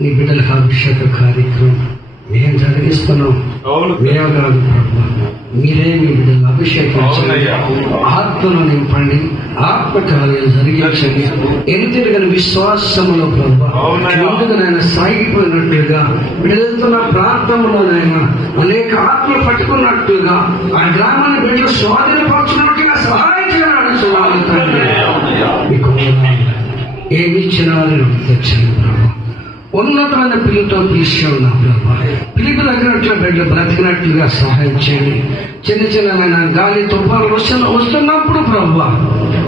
నీ బిడ్డలకు అభిషేక కార్యక్రమం ఏం జరిగిస్తున్నాం? మేము కాదు ప్రభు, మీరే మీ బిడ్డలు అభిషేకించండి, ఆత్మను నింపండి, ఆత్మ కార్యాలు జరిగించండి. ఎన్నితిరగని విశ్వాసములో ప్రభు ముందుకు నాయన సాగిపోయినట్లుగా వెళ్తున్న ప్రాంతంలోనైనా అనేక ఆత్మలు పట్టుకున్నట్టుగా ఆ గ్రామాన్ని బిడ్డలు స్వాధీనపరచున్నట్టుగా సహాయం చేయాలని మీకు ఏమి ఇచ్చినారని తెచ్చండి ప్రభు. ఉన్నతమైన పిల్లలతో పిలిచి ఉన్నాం ప్రభా. పిలుపు తగినట్లు బిడ్డలు బ్రతికినట్లుగా సహాయం చేయండి. చిన్న చిన్నమైన గాలి తుఫాను వస్తున్నప్పుడు ప్రభు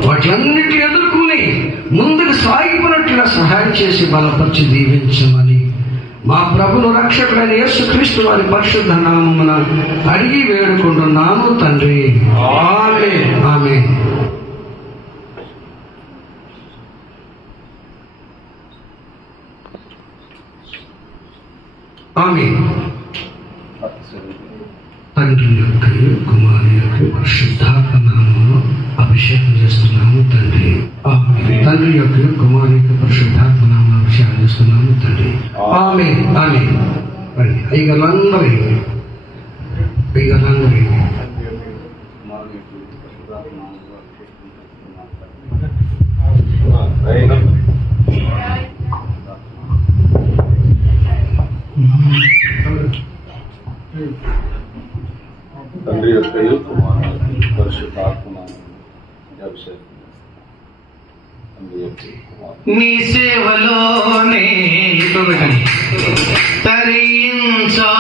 వాటిలన్నిటి ఎదుర్కొని ముందుకు సాగిపోయినట్లుగా సహాయం చేసి బలపరిచి దీవించమని మా ప్రభును రక్షకుడైన యేసుక్రీస్తు వారి పరిశుద్ధ నామమున అడిగి వేడుకుంటున్నాము తండ్రి. ఆమేన్. ఆమేన్. ఆమేన్. తండ్రి యొక్క కుమారి యొక్క పరిశుద్ధాత్మ నామములో అభిషేకం చేస్తున్నాము తండ్రి. ఆమేన్. తండ్రి యొక్క కుమారి యొక్క పరిశుద్ధాత్మ నామములో అభిషేకం చేస్తున్నాము తండ్రి. ఆమేన్. ఆమేన్. అయ్యగారందరూ తండ్రి యొక్క కుమారుని పరిశుద్ధాత్మ మీ సేవలోనే తరించా